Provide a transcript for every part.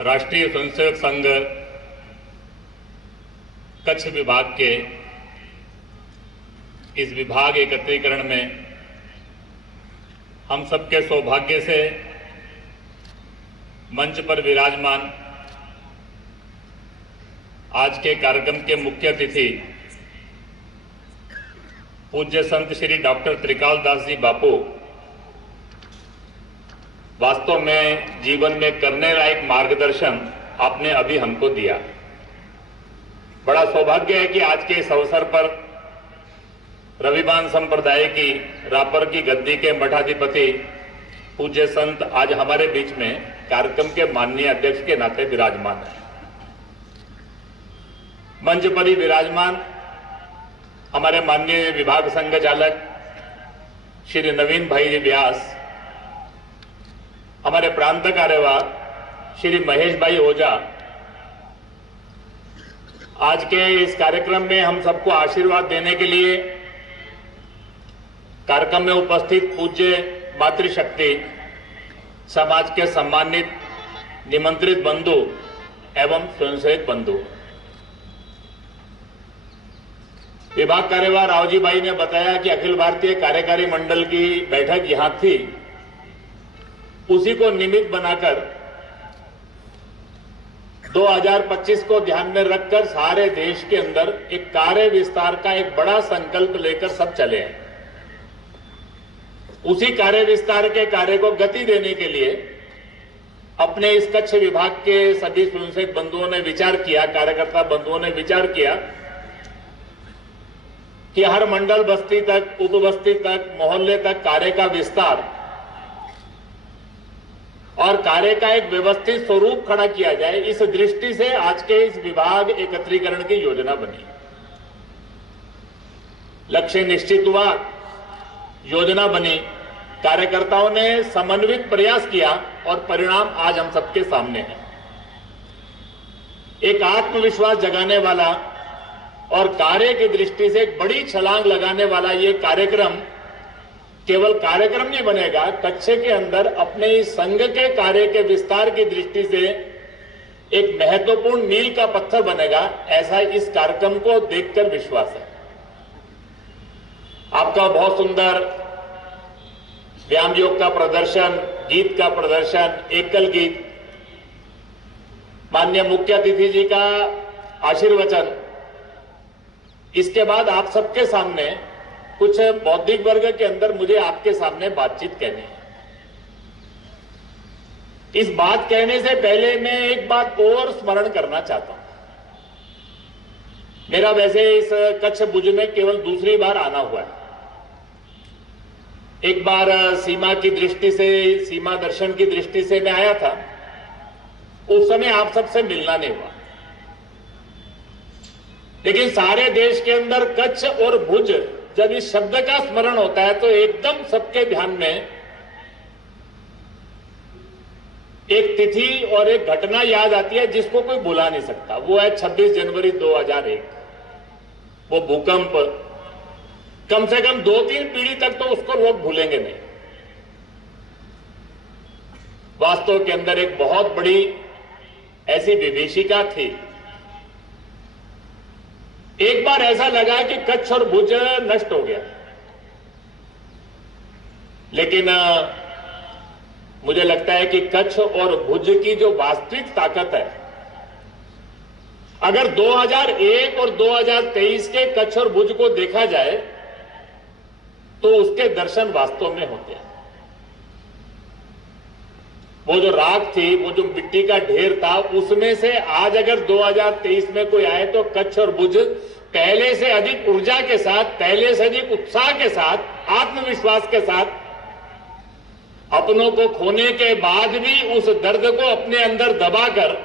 राष्ट्रीय स्वयंसेवक संघ कच्छ विभाग के इस विभाग एकत्रीकरण में हम सबके सौभाग्य से मंच पर विराजमान आज के कार्यक्रम के मुख्य अतिथि पूज्य संत श्री डॉक्टर त्रिकाल दास जी बापू वास्तव में जीवन में करने लायक मार्गदर्शन आपने अभी हमको दिया। बड़ा सौभाग्य है कि आज के इस अवसर पर रविवान संप्रदाय की रापर की गद्दी के मठाधिपति पूज्य संत आज हमारे बीच में कार्यक्रम के माननीय अध्यक्ष के नाते विराजमान है। मंच पर ही विराजमान हमारे माननीय विभाग संघ चालक श्री नवीन भाई व्यास, हमारे प्रांत कार्यवाह श्री महेश भाई ओझा, आज के इस कार्यक्रम में हम सबको आशीर्वाद देने के लिए कार्यक्रम में उपस्थित पूज्य मातृशक्ति समाज के सम्मानित निमंत्रित बंधु एवं स्वयंसेवक बंधु। विभाग कार्यवाह रावजी भाई ने बताया कि अखिल भारतीय कार्यकारी मंडल की बैठक यहां थी, उसी को निमित्त बनाकर 2025 को ध्यान में रखकर सारे देश के अंदर एक कार्य विस्तार का एक बड़ा संकल्प लेकर सब चले हैं। उसी कार्य विस्तार के कार्य को गति देने के लिए अपने इस कच्छ विभाग के सभी स्वयंसेवक बंधुओं ने विचार किया, कार्यकर्ता बंधुओं ने विचार किया कि हर मंडल बस्ती तक, उप बस्ती तक, मोहल्ले तक कार्य का विस्तार और कार्य का एक व्यवस्थित स्वरूप खड़ा किया जाए। इस दृष्टि से आज के इस विभाग एकत्रीकरण की योजना बनी। लक्ष्य निश्चित हुआ, योजना बनी, कार्यकर्ताओं ने समन्वित प्रयास किया और परिणाम आज हम सबके सामने है। एक आत्मविश्वास जगाने वाला और कार्य की दृष्टि से एक बड़ी छलांग लगाने वाला ये कार्यक्रम केवल कार्यक्रम नहीं बनेगा, कच्छ के अंदर अपने इस संघ के कार्य के विस्तार की दृष्टि से एक महत्वपूर्ण मील का पत्थर बनेगा, ऐसा इस कार्यक्रम को देखकर विश्वास है। आपका बहुत सुंदर व्यायाम योग का प्रदर्शन, गीत का प्रदर्शन, एकल गीत, माननीय मुख्य अतिथि जी का आशीर्वचन, इसके बाद आप सबके सामने कुछ बौद्धिक वर्ग के अंदर मुझे आपके सामने बातचीत करनी है। इस बात कहने से पहले मैं एक बात और स्मरण करना चाहता हूं। मेरा वैसे इस कच्छ भुज में केवल दूसरी बार आना हुआ है। एक बार सीमा की दृष्टि से, सीमा दर्शन की दृष्टि से मैं आया था, उस समय आप सबसे मिलना नहीं हुआ। लेकिन सारे देश के अंदर कच्छ और भुज जब इस शब्द का स्मरण होता है तो एकदम सबके ध्यान में एक तिथि और एक घटना याद आती है जिसको कोई भुला नहीं सकता। वो है 26 जनवरी 2001। वो भूकंप, कम से कम 2-3 पीढ़ी तक तो उसको लोग भूलेंगे नहीं। वास्तव के अंदर एक बहुत बड़ी ऐसी विभीषिका थी। एक बार ऐसा लगा कि कच्छ और भुज नष्ट हो गया, लेकिन मुझे लगता है कि कच्छ और भुज की जो वास्तविक ताकत है, अगर 2001 और 2023 के कच्छ और भुज को देखा जाए तो उसके दर्शन वास्तव में होते हैं। वो जो राख थी, वो जो मिट्टी का ढेर था, उसमें से आज अगर 2023 में कोई आए तो कच्छ और भुज पहले से अधिक ऊर्जा के साथ, पहले से अधिक उत्साह के साथ, आत्मविश्वास के साथ, अपनों को खोने के बाद भी उस दर्द को अपने अंदर दबाकर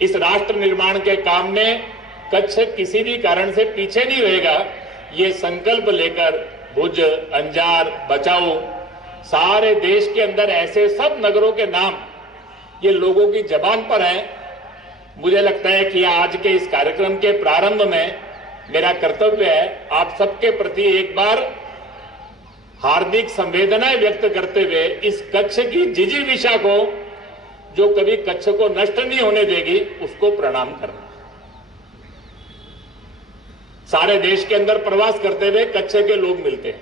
इस राष्ट्र निर्माण के काम में कच्छ किसी भी कारण से पीछे नहीं रहेगा, ये संकल्प लेकर भुज, अंजार, बचाओ, सारे देश के अंदर ऐसे सब नगरों के नाम ये लोगों की जबान पर हैं। मुझे लगता है कि आज के इस कार्यक्रम के प्रारंभ में मेरा कर्तव्य है आप सबके प्रति एक बार हार्दिक संवेदनाएं व्यक्त करते हुए इस कच्छ की जिजीविषा को जो कभी कच्छ को नष्ट नहीं होने देगी, उसको प्रणाम करना। सारे देश के अंदर प्रवास करते हुए कच्छ के लोग मिलते हैं।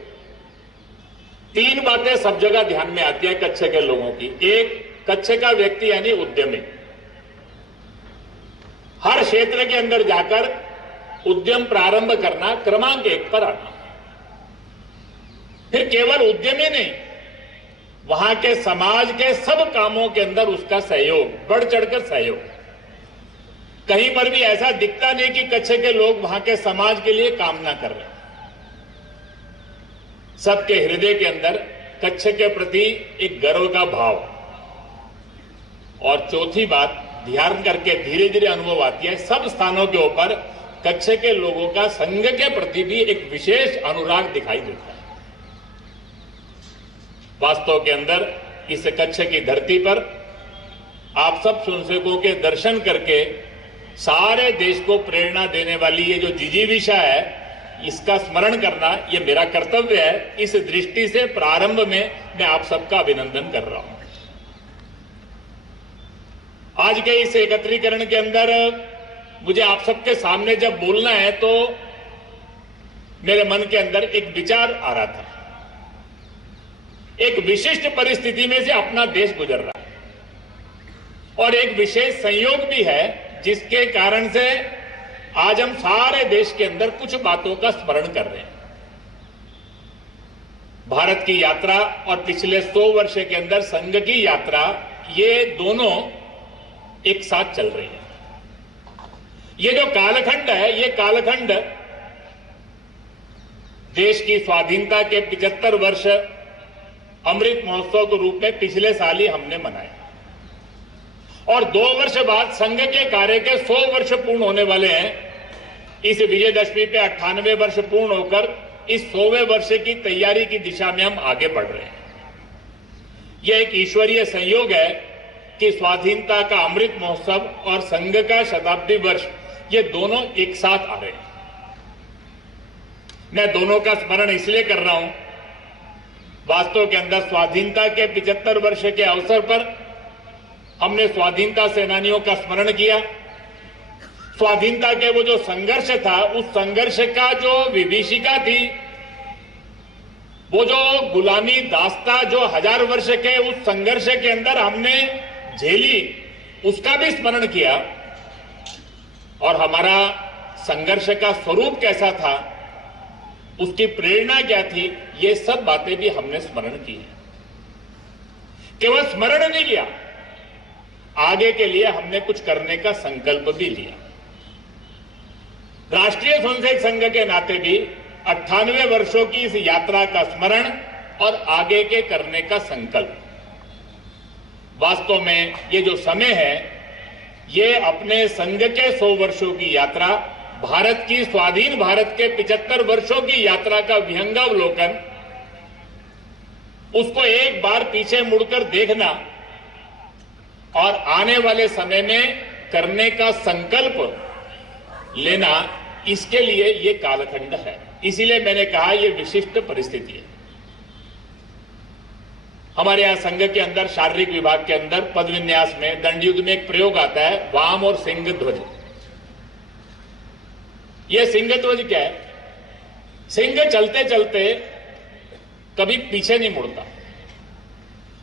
3 बातें सब जगह ध्यान में आती है कच्छ के लोगों की। एक, कच्छ का व्यक्ति यानी उद्यमी, हर क्षेत्र के अंदर जाकर उद्यम प्रारंभ करना, क्रमांक 1 पर आना। फिर केवल उद्यमी नहीं, वहां के समाज के सब कामों के अंदर उसका सहयोग, बढ़ चढ़कर सहयोग। कहीं पर भी ऐसा दिखता नहीं कि कच्छ के लोग वहां के समाज के लिए काम ना कर रहे। सबके हृदय के अंदर कच्छ के प्रति एक गर्व का भाव। और चौथी बात, ध्यान करके धीरे धीरे अनुभव आती है, सब स्थानों के ऊपर कच्छ के लोगों का संघ के प्रति भी एक विशेष अनुराग दिखाई देता है। वास्तव के अंदर इस कच्छ की धरती पर आप सब स्वयंसेवकों के दर्शन करके सारे देश को प्रेरणा देने वाली ये जो जिजीविषा है, इसका स्मरण करना ये मेरा कर्तव्य है। इस दृष्टि से प्रारंभ में मैं आप सबका अभिनंदन कर रहा हूं। आज के इस एकत्रीकरण के अंदर मुझे आप सबके सामने जब बोलना है तो मेरे मन के अंदर एक विचार आ रहा था। एक विशिष्ट परिस्थिति में से अपना देश गुजर रहा है और एक विशेष संयोग भी है जिसके कारण से आज हम सारे देश के अंदर कुछ बातों का स्मरण कर रहे हैं। भारत की यात्रा और पिछले 100 वर्ष के अंदर संघ की यात्रा, ये दोनों एक साथ चल रही है। ये जो कालखंड है, ये कालखंड देश की स्वाधीनता के 75 वर्ष अमृत महोत्सव के रूप में पिछले साल ही हमने मनाया और 2 वर्ष बाद संघ के कार्य के 100 वर्ष पूर्ण होने वाले हैं। इस विजयदशमी पे 98 वर्ष पूर्ण होकर इस 100वें वर्ष की तैयारी की दिशा में हम आगे बढ़ रहे हैं। यह एक ईश्वरीय संयोग है कि स्वाधीनता का अमृत महोत्सव और संघ का शताब्दी वर्ष, ये दोनों एक साथ आ रहे हैं। मैं दोनों का स्मरण इसलिए कर रहा हूं, वास्तव के अंदर स्वाधीनता के 75 वर्ष के अवसर पर हमने स्वाधीनता सेनानियों का स्मरण किया। स्वाधीनता के वो जो संघर्ष था, उस संघर्ष का जो विभीषिका थी, वो जो गुलामी दास्ता जो 1000 वर्ष के उस संघर्ष के अंदर हमने झेली, उसका भी स्मरण किया। और हमारा संघर्ष का स्वरूप कैसा था, उसकी प्रेरणा क्या थी, ये सब बातें भी हमने स्मरण की है। केवल स्मरण नहीं किया, आगे के लिए हमने कुछ करने का संकल्प भी लिया। राष्ट्रीय स्वयंसेवक संघ के नाते भी 98 वर्षों की इस यात्रा का स्मरण और आगे के करने का संकल्प। वास्तव में ये जो समय है, ये अपने संघ के 100 वर्षों की यात्रा, भारत की स्वाधीन भारत के 75 वर्षों की यात्रा का विहंगावलोकन, उसको एक बार पीछे मुड़कर देखना और आने वाले समय में करने का संकल्प लेना, इसके लिए ये कालखंड है। इसीलिए मैंने कहा ये विशिष्ट परिस्थिति है। हमारे यहां संघ के अंदर शारीरिक विभाग के अंदर पद विन्यास में दंडयुद्ध में एक प्रयोग आता है, वाम और सिंह ध्वज। यह सिंह ध्वज क्या है? सिंह चलते चलते कभी पीछे नहीं मुड़ता,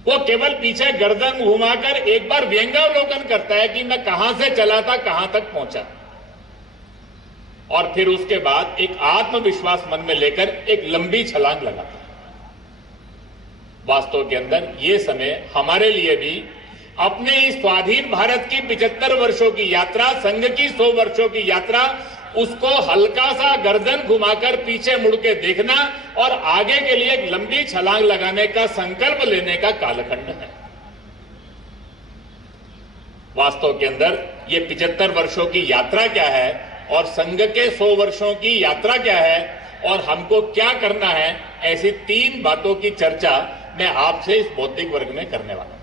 वो केवल पीछे गर्दन घुमाकर एक बार व्यंगावलोकन करता है कि मैं कहां से चला था, कहां तक पहुंचा, और फिर उसके बाद एक आत्मविश्वास मन में लेकर एक लंबी छलांग लगाता है। वास्तव के अंदर ये समय हमारे लिए भी अपने इस स्वाधीन भारत की 75 वर्षों की यात्रा, संघ की 100 वर्षों की यात्रा, उसको हल्का सा गर्दन घुमाकर पीछे मुड़ के देखना और आगे के लिए एक लंबी छलांग लगाने का संकल्प लेने का कालखंड है। वास्तव के अंदर ये 75 वर्षों की यात्रा क्या है और संघ के 100 वर्षों की यात्रा क्या है और हमको क्या करना है, ऐसी 3 बातों की चर्चा मैं आपसे इस बौद्धिक वर्ग में करने वाला हूं।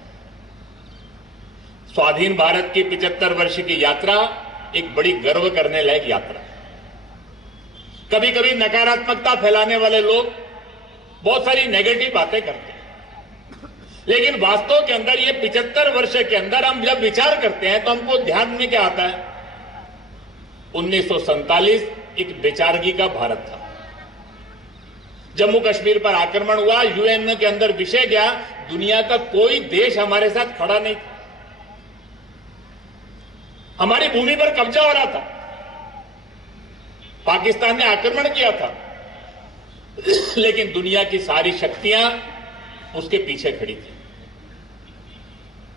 स्वाधीन भारत की 75 वर्ष की यात्रा एक बड़ी गर्व करने लायक यात्रा। कभी कभी नकारात्मकता फैलाने वाले लोग बहुत सारी नेगेटिव बातें करते हैं, लेकिन वास्तव के अंदर ये 75 वर्ष के अंदर हम जब विचार करते हैं तो हमको ध्यान में क्या आता है? 1947 एक बेचारगी का भारत था। जम्मू कश्मीर पर आक्रमण हुआ, यूएन के अंदर विषय गया, दुनिया का कोई देश हमारे साथ खड़ा नहीं था। हमारी भूमि पर कब्जा हो रहा था, पाकिस्तान ने आक्रमण किया था, लेकिन दुनिया की सारी शक्तियां उसके पीछे खड़ी थी।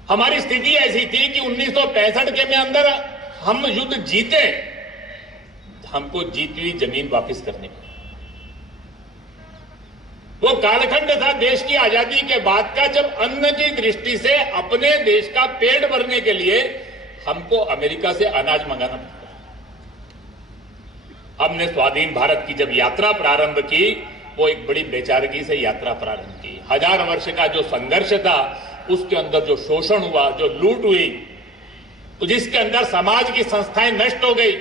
हमारी स्थिति ऐसी थी कि 1965 के में अंदर हम युद्ध जीते, हमको जीती हुई जमीन वापस करनी पड़ी। वो कालखंड था देश की आजादी के बाद का, जब अन्न की दृष्टि से अपने देश का पेट भरने के लिए हमको अमेरिका से अनाज मंगाना पड़ा। हमने स्वाधीन भारत की जब यात्रा प्रारंभ की, वो एक बड़ी बेचारगी से यात्रा प्रारंभ की। 1000 वर्ष का जो संघर्ष था, उसके अंदर जो शोषण हुआ, जो लूट हुई, तो जिसके अंदर समाज की संस्थाएं नष्ट हो गई,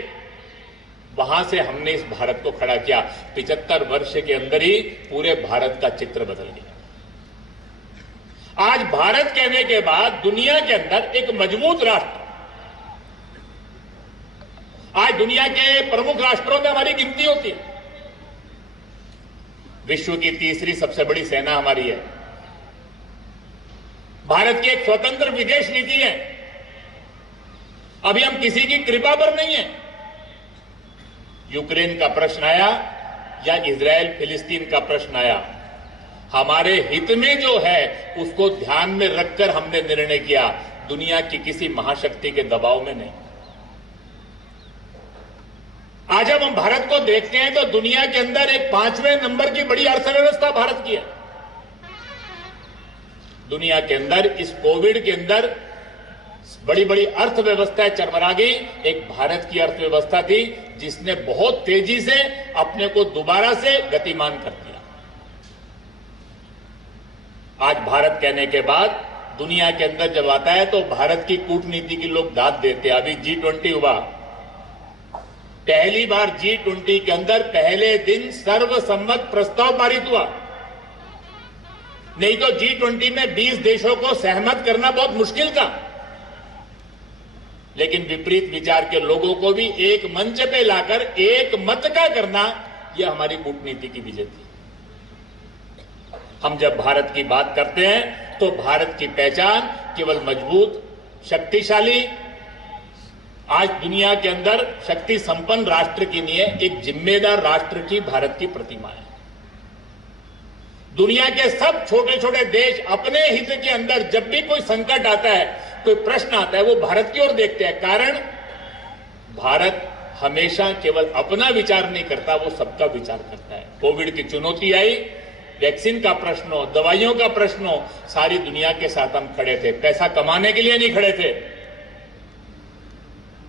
वहां से हमने इस भारत को खड़ा किया। 75 वर्ष के अंदर ही पूरे भारत का चित्र बदल गया। आज भारत कहने के बाद दुनिया के अंदर एक मजबूत राष्ट्र, आज दुनिया के प्रमुख राष्ट्रों में हमारी गिनती होती है। विश्व की तीसरी सबसे बड़ी सेना हमारी है। भारत की एक स्वतंत्र विदेश नीति है। अभी हम किसी की कृपा पर नहीं है। यूक्रेन का प्रश्न आया या इजराइल फिलिस्तीन का प्रश्न आया, हमारे हित में जो है उसको ध्यान में रखकर हमने निर्णय किया, दुनिया की किसी महाशक्ति के दबाव में नहीं। आज जब हम भारत को देखते हैं तो दुनिया के अंदर एक 5वें नंबर की बड़ी अर्थव्यवस्था भारत की है। दुनिया के अंदर इस कोविड के अंदर बड़ी बड़ी अर्थव्यवस्थाएं चरमरा गई। एक भारत की अर्थव्यवस्था थी जिसने बहुत तेजी से अपने को दोबारा से गतिमान कर दिया। आज भारत कहने के बाद दुनिया के अंदर जब आता है तो भारत की कूटनीति की लोग दाद देते हैं। अभी G20 हुआ, पहली बार G20 के अंदर पहले दिन सर्वसम्मत प्रस्ताव पारित हुआ। नहीं तो G20 में 20 देशों को सहमत करना बहुत मुश्किल था, लेकिन विपरीत विचार के लोगों को भी एक मंच पे लाकर एक मत का करना, यह हमारी कूटनीति की विजय थी। हम जब भारत की बात करते हैं तो भारत की पहचान केवल मजबूत, शक्तिशाली, आज दुनिया के अंदर शक्ति संपन्न राष्ट्र की नहीं है, एक जिम्मेदार राष्ट्र की भारत की प्रतिमा है। दुनिया के सब छोटे छोटे देश अपने हित के अंदर जब भी कोई संकट आता है, कोई प्रश्न आता है, वो भारत की ओर देखते हैं। कारण भारत हमेशा केवल अपना विचार नहीं करता, वो सबका विचार करता है। कोविड की चुनौती आई, वैक्सीन का प्रश्न हो, दवाइयों का प्रश्न हो, सारी दुनिया के साथ हम खड़े थे। पैसा कमाने के लिए नहीं खड़े थे।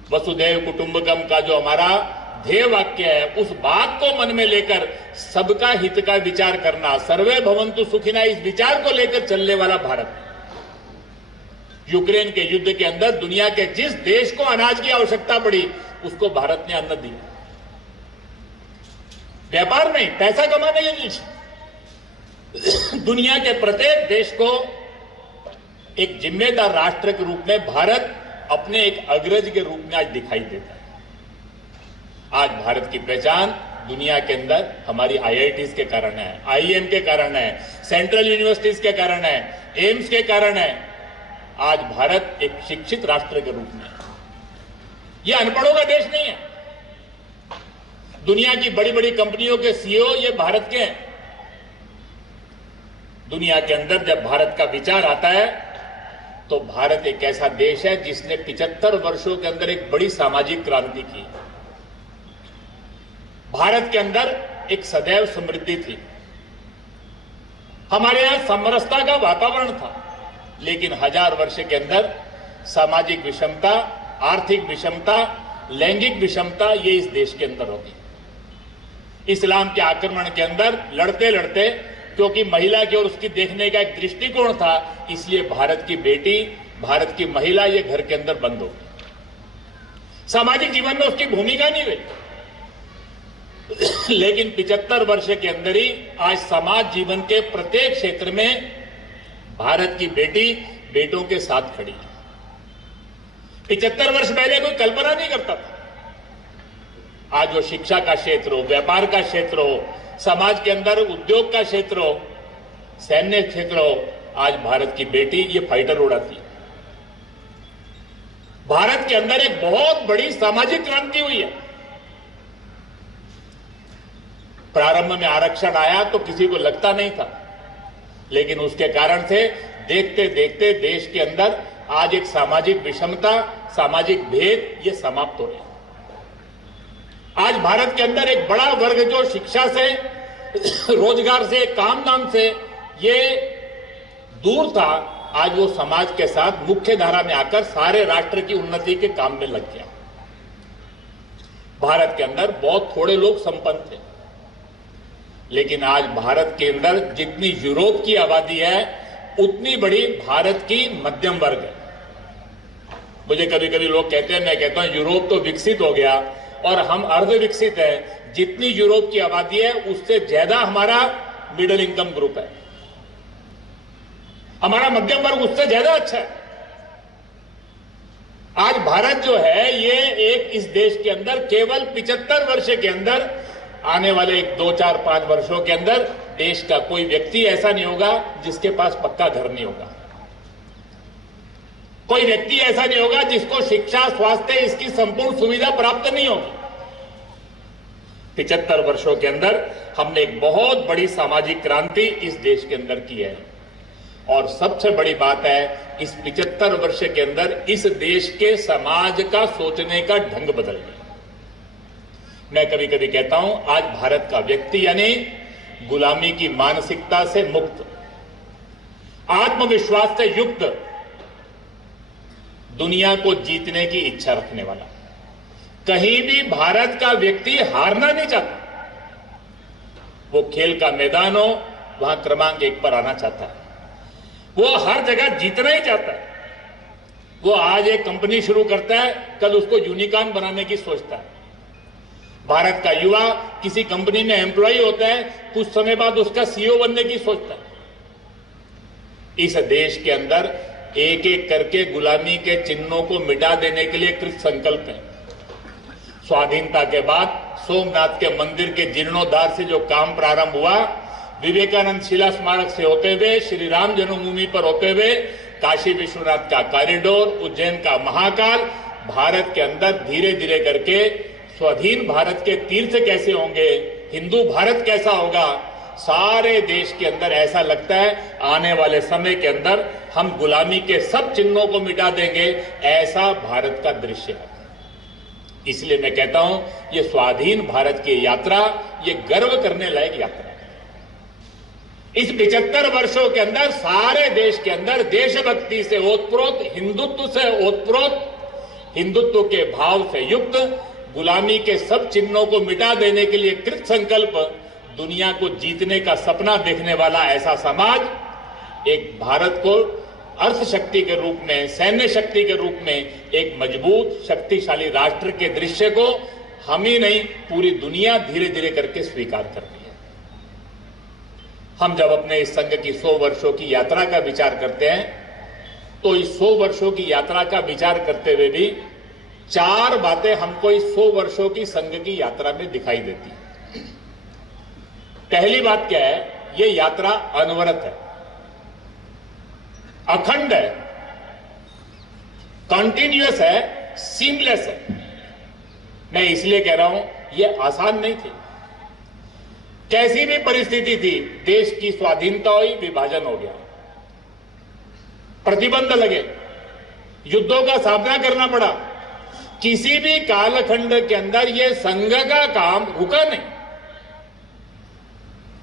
वसुधैव कुटुंबकम का जो हमारा ध्येय वाक्य है, उस बात को मन में लेकर सबका हित का विचार करना, सर्वे भवन्तु सुखिनः, इस विचार को लेकर चलने वाला भारत। यूक्रेन के युद्ध के अंदर दुनिया के जिस देश को अनाज की आवश्यकता पड़ी, उसको भारत ने अन्न दिया। व्यापार नहीं, पैसा कमाने के लिए। दुनिया के प्रत्येक देश को एक जिम्मेदार राष्ट्र के रूप में भारत अपने एक अग्रज के रूप में आज दिखाई देता है। आज भारत की पहचान दुनिया के अंदर हमारी IITs के कारण है, IIM के कारण है, सेंट्रल यूनिवर्सिटीज के कारण है, एम्स के कारण है। आज भारत एक शिक्षित राष्ट्र के रूप में है। यह अनपढ़ों का देश नहीं है। दुनिया की बड़ी बड़ी कंपनियों के CEO ये भारत के हैं। दुनिया के अंदर जब भारत का विचार आता है तो भारत एक ऐसा देश है जिसने 75 वर्षों के अंदर एक बड़ी सामाजिक क्रांति की। भारत के अंदर एक सदैव समृद्धि थी। हमारे यहां समरसता का वातावरण था, लेकिन 1000 वर्ष के अंदर सामाजिक विषमता, आर्थिक विषमता, लैंगिक विषमता, ये इस देश के अंदर होगी। इस्लाम के आक्रमण के अंदर लड़ते लड़ते, क्योंकि महिला की ओर उसकी देखने का एक दृष्टिकोण था, इसलिए भारत की बेटी, भारत की महिला ये घर के अंदर बंद हो गई। सामाजिक जीवन में उसकी भूमिका नहीं रही। लेकिन 75 वर्ष के अंदर ही आज समाज जीवन के प्रत्येक क्षेत्र में भारत की बेटी बेटों के साथ खड़ी है। 75 वर्ष पहले कोई कल्पना नहीं करता था। आज वो शिक्षा का क्षेत्र हो, व्यापार का क्षेत्र हो, समाज के अंदर उद्योग का क्षेत्र हो, सैन्य क्षेत्र हो, आज भारत की बेटी ये फाइटर उड़ाती है। भारत के अंदर एक बहुत बड़ी सामाजिक क्रांति हुई है। प्रारंभ में आरक्षण आया तो किसी को लगता नहीं था, लेकिन उसके कारण से देखते देखते देश के अंदर आज एक सामाजिक विषमता, सामाजिक भेद ये समाप्त हो रहे हैं। आज भारत के अंदर एक बड़ा वर्ग जो शिक्षा से, रोजगार से, काम धाम से ये दूर था, आज वो समाज के साथ मुख्य धारा में आकर सारे राष्ट्र की उन्नति के काम में लग गया। भारत के अंदर बहुत थोड़े लोग संपन्न थे, लेकिन आज भारत के अंदर जितनी यूरोप की आबादी है उतनी बड़ी भारत की मध्यम वर्ग है। मुझे कभी कभी लोग कहते हैं, मैं कहता हूं यूरोप तो विकसित हो गया और हम अर्ध विकसित है। जितनी यूरोप की आबादी है उससे ज्यादा हमारा मिडिल इनकम ग्रुप है, हमारा मध्यम वर्ग उससे ज्यादा अच्छा है। आज भारत जो है ये एक इस देश के अंदर केवल 75 वर्ष के अंदर, आने वाले 1, 2, 4, 5 वर्षों के अंदर देश का कोई व्यक्ति ऐसा नहीं होगा जिसके पास पक्का घर नहीं होगा। कोई व्यक्ति ऐसा नहीं होगा जिसको शिक्षा, स्वास्थ्य, इसकी संपूर्ण सुविधा प्राप्त नहीं होगी। 75 वर्षों के अंदर हमने एक बहुत बड़ी सामाजिक क्रांति इस देश के अंदर की है। और सबसे बड़ी बात है, इस 75 वर्ष के अंदर इस देश के समाज का सोचने का ढंग बदल गया। मैं कभी कभी कहता हूं आज भारत का व्यक्ति यानी गुलामी की मानसिकता से मुक्त, आत्मविश्वास से युक्त, दुनिया को जीतने की इच्छा रखने वाला, कहीं भी भारत का व्यक्ति हारना नहीं चाहता। वो खेल का मैदान हो वहां क्रमांक 1 पर आना चाहता है, वो हर जगह जीतना ही चाहता है। वो आज एक कंपनी शुरू करता है, कल उसको यूनिकॉर्न बनाने की सोचता है। भारत का युवा किसी कंपनी में एम्प्लॉय होता है, कुछ समय बाद उसका सीईओ बनने की सोचता है। इस देश के अंदर एक एक करके गुलामी के चिन्हों को मिटा देने के लिए कृत संकल्प है। स्वाधीनता के बाद सोमनाथ के मंदिर के जीर्णोद्धार से जो काम प्रारंभ हुआ, विवेकानंद शिला स्मारक से होते हुए, श्री राम जन्मभूमि पर होते हुए, काशी विश्वनाथ का कॉरिडोर, उज्जैन का महाकाल, भारत के अंदर धीरे धीरे करके स्वाधीन भारत के तीर्थ कैसे होंगे, हिंदू भारत कैसा होगा, सारे देश के अंदर ऐसा लगता है आने वाले समय के अंदर हम गुलामी के सब चिन्हों को मिटा देंगे, ऐसा भारत का दृश्य है। इसलिए मैं कहता हूं ये स्वाधीन भारत की यात्रा ये गर्व करने लायक यात्रा है। इस 75 वर्षों के अंदर सारे देश के अंदर देशभक्ति से ओतप्रोत, हिंदुत्व से ओतप्रोत, हिंदुत्व के भाव से युक्त, गुलामी के सब चिन्हों को मिटा देने के लिए कृत संकल्प, दुनिया को जीतने का सपना देखने वाला ऐसा समाज, एक भारत को अर्थ शक्ति के रूप में, सैन्य शक्ति के रूप में एक मजबूत शक्तिशाली राष्ट्र के दृश्य को हम ही नहीं पूरी दुनिया धीरे धीरे करके स्वीकार कर रही है। हम जब अपने इस संघ की 100 वर्षों की यात्रा का विचार करते हैं तो इस 100 वर्षों की यात्रा का विचार करते हुए भी 4 बातें हमको इस 100 वर्षों की संघ की यात्रा में दिखाई देती है। पहली बात क्या है, ये यात्रा अनवरत है, अखंड है, कॉन्टिन्यूअस है, सीमलेस है। मैं इसलिए कह रहा हूं ये आसान नहीं थी। कैसी भी परिस्थिति थी, देश की स्वाधीनता हुई, विभाजन हो गया, प्रतिबंध लगे, युद्धों का सामना करना पड़ा, किसी भी कालखंड के अंदर यह संघ का काम रुका नहीं।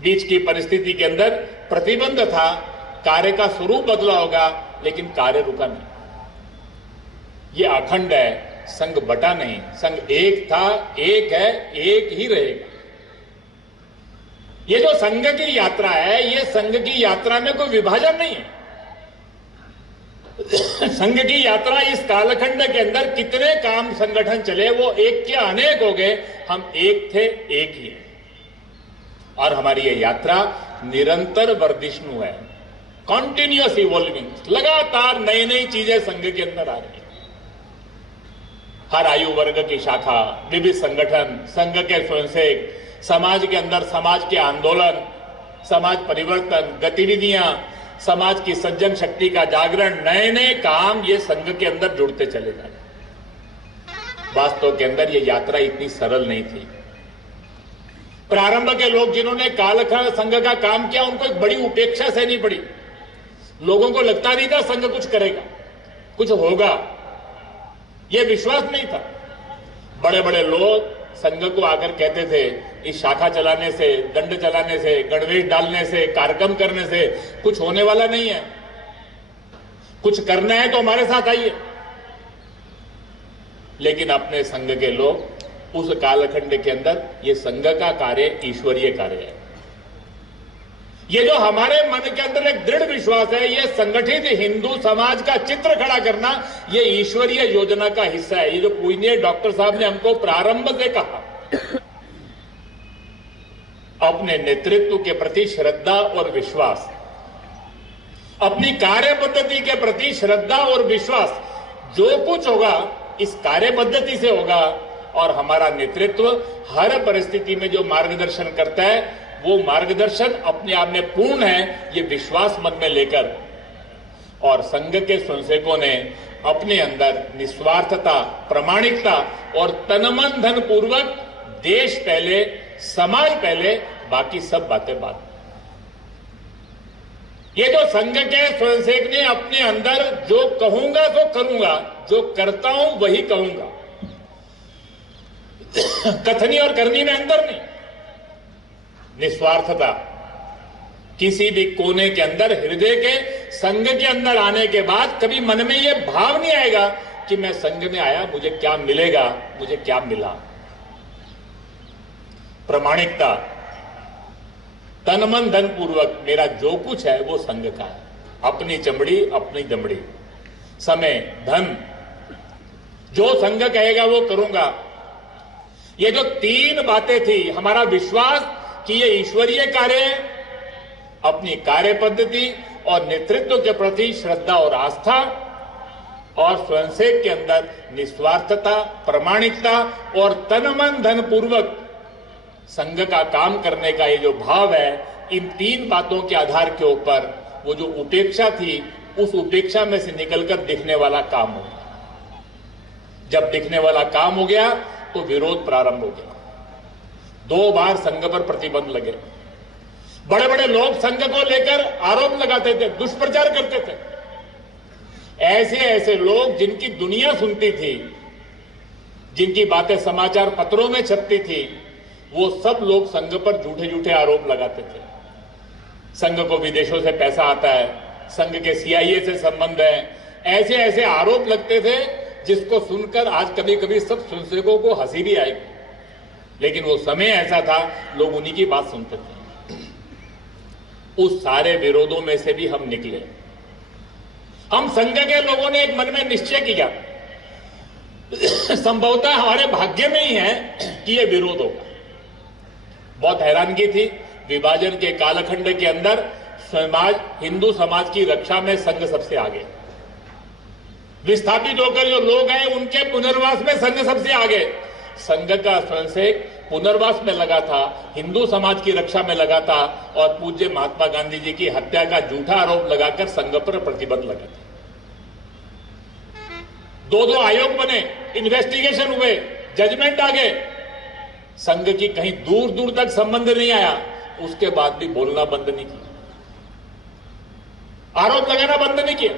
बीच की परिस्थिति के अंदर प्रतिबंध था, कार्य का स्वरूप बदला होगा, लेकिन कार्य रुका नहीं। यह अखंड है, संघ बटा नहीं, संघ एक था, एक है, एक ही रहेगा। ये जो संघ की यात्रा है, ये संघ की यात्रा में कोई विभाजन नहीं है। संघ की यात्रा इस कालखंड के अंदर कितने काम संगठन चले, वो एक के अनेक हो गए, हम एक थे, एक ही है। और हमारी ये यात्रा निरंतर वर्धिष्णु है, कॉन्टिन्यूअस इवॉल्विंग, लगातार नई नई चीजें संघ के अंदर आ रही है। हर आयु वर्ग की शाखा, विविध संगठन, संघ के स्वयंसेवक, समाज के अंदर समाज के आंदोलन, समाज परिवर्तन, गतिविधियां, समाज की सज्जन शक्ति का जागरण, नए नए काम ये संघ के अंदर जुड़ते चले जा रहे हैं। वास्तव के अंदर ये यात्रा इतनी सरल नहीं थी। प्रारंभ के लोग जिन्होंने कालखंड संघ का काम किया, उनको एक बड़ी उपेक्षा सहनी पड़ी। लोगों को लगता नहीं था संघ कुछ करेगा, कुछ होगा, यह विश्वास नहीं था। बड़े बड़े लोग संघ को आकर कहते थे, इस शाखा चलाने से, दंड चलाने से, गणवेश डालने से, कार्यक्रम करने से कुछ होने वाला नहीं है। कुछ करना है तो हमारे साथ आइए। लेकिन अपने संघ के लोग उस कालखंड के अंदर ये संघ का कार्य ईश्वरीय कार्य है। ये जो हमारे मन के अंदर एक दृढ़ विश्वास है, ये संगठित हिंदू समाज का चित्र खड़ा करना, ये ईश्वरीय योजना का हिस्सा है। ये जो पूजनीय डॉक्टर साहब ने हमको प्रारंभ से कहा, अपने नेतृत्व के प्रति श्रद्धा और विश्वास, अपनी कार्य पद्धति के प्रति श्रद्धा और विश्वास, जो कुछ होगा इस कार्य पद्धति से होगा। और हमारा नेतृत्व हर परिस्थिति में जो मार्गदर्शन करता है, वो मार्गदर्शन अपने आप में पूर्ण है, ये विश्वास मन में लेकर। और संघ के स्वयंसेवकों ने अपने अंदर निस्वार्थता, प्रामाणिकता और तनमन धन पूर्वक देश पहले, समाज पहले, बाकी सब बातें बाद। ये जो संघ के स्वयंसेवक ने अपने अंदर जो कहूंगा तो करूंगा, जो करता हूं वही कहूंगा, कथनी और करनी में अंतर नहीं, निस्वार्थता। किसी भी कोने के अंदर, हृदय के संघ के अंदर आने के बाद कभी मन में यह भाव नहीं आएगा कि मैं संघ में आया, मुझे क्या मिलेगा, मुझे क्या मिला। प्रामाणिकता, तन मन धन पूर्वक मेरा जो कुछ है वो संघ का है। अपनी चमड़ी, अपनी दमड़ी, समय, धन, जो संघ कहेगा वो करूंगा। ये जो तीन बातें थी, हमारा विश्वास कि ये ईश्वरीय कार्य है, अपनी कार्य पद्धति और नेतृत्व के प्रति श्रद्धा और आस्था, और स्वयंसेवक के अंदर निस्वार्थता, प्रामाणिकता और तन मन धन पूर्वक संघ का काम करने का ये जो भाव है, इन तीन बातों के आधार के ऊपर वो जो उपेक्षा थी, उस उपेक्षा में से निकलकर दिखने वाला काम हो गया। जब दिखने वाला काम हो गया तो विरोध प्रारंभ हो गया। 2 बार संघ पर प्रतिबंध लगे। बड़े बड़े लोग संघ को लेकर आरोप लगाते थे, दुष्प्रचार करते थे। ऐसे ऐसे लोग जिनकी दुनिया सुनती थी, जिनकी बातें समाचार पत्रों में छपती थी, वो सब लोग संघ पर झूठे झूठे आरोप लगाते थे। संघ को विदेशों से पैसा आता है, संघ के CIA से संबंध है, ऐसे ऐसे आरोप लगते थे जिसको सुनकर आज कभी कभी सब स्वयंसेवकों को हंसी भी आएगी। लेकिन वो समय ऐसा था, लोग उन्हीं की बात सुनते थे। उस सारे विरोधों में से भी हम निकले। हम संघ के लोगों ने एक मन में निश्चय किया, संभवतः हमारे भाग्य में ही है कि यह विरोध होगा। बहुत हैरानगी थी, विभाजन के कालखंड के अंदर समाज, हिंदू समाज की रक्षा में संघ सबसे आगे। विस्थापित होकर जो लोग हैं, उनके पुनर्वास में संघ सबसे आगे। संघ का स्वयंसेवक पुनर्वास में लगा था, हिंदू समाज की रक्षा में लगा था, और पूज्य महात्मा गांधी जी की हत्या का झूठा आरोप लगाकर संघ पर प्रतिबंध लगा था। 2 आयोग बने, इन्वेस्टिगेशन हुए, जजमेंट आ गए। संघ की कहीं दूर दूर तक संबंध नहीं आया, उसके बाद भी बोलना बंद नहीं किया, आरोप लगाना बंद नहीं किया।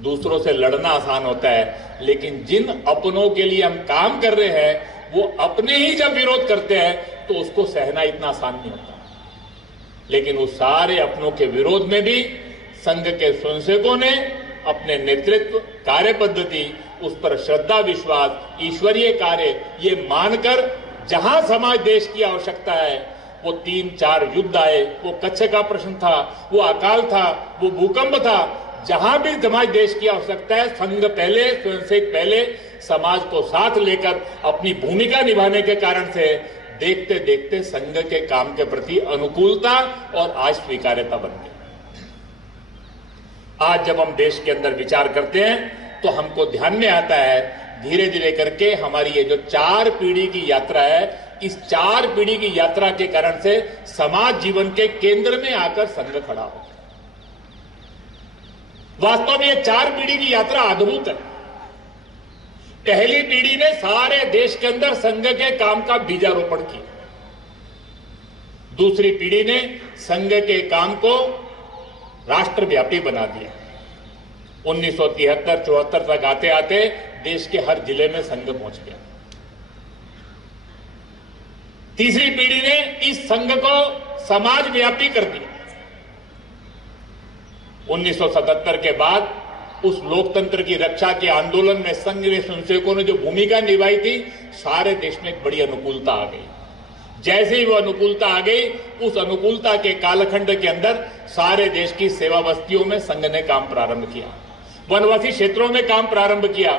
दूसरों से लड़ना आसान होता है, लेकिन जिन अपनों के लिए हम काम कर रहे हैं, वो अपने ही जब विरोध करते हैं तो उसको सहना इतना आसान नहीं होता। लेकिन उस सारे अपनों के विरोध में भी संघ के स्वयंसेवकों ने अपने नेतृत्व, कार्य पद्धति, उस पर श्रद्धा, विश्वास, ईश्वरीय कार्य, ये मानकर जहां समाज देश की आवश्यकता है, वो 3-4 युद्ध आए, वो कच्छ का प्रश्न था, वो अकाल था, वो भूकंप था, जहां भी समाज देश की आवश्यकता है, संघ पहले, स्वयंसेवक पहले, समाज को साथ लेकर अपनी भूमिका निभाने के कारण से देखते देखते संघ के काम के प्रति अनुकूलता और आज स्वीकार्यता बन गई। आज जब हम देश के अंदर विचार करते हैं तो हमको ध्यान में आता है धीरे धीरे करके हमारी ये जो 4 पीढ़ी की यात्रा है, इस 4 पीढ़ी की यात्रा के कारण से समाज जीवन के केंद्र में आकर संघ खड़ा हो। वास्तव में ये 4 पीढ़ी की यात्रा अद्भुत है। पहली पीढ़ी ने सारे देश के अंदर संघ के काम का बीजारोपण किया। दूसरी पीढ़ी ने संघ के काम को राष्ट्रव्यापी बना दिया। 1973-74 तक आते आते देश के हर जिले में संघ पहुंच गया। तीसरी पीढ़ी ने इस संघ को समाज व्यापी कर दिया। 1977 के बाद उस लोकतंत्र की रक्षा के आंदोलन में संघ के स्वयंसेवकों ने जो भूमिका निभाई थी, सारे देश में एक बड़ी अनुकूलता आ गई। जैसे ही वो अनुकूलता आ गई, उस अनुकूलता के कालखंड के अंदर सारे देश की सेवा बस्तियों में संघ ने काम प्रारंभ किया, वनवासी क्षेत्रों में काम प्रारंभ किया,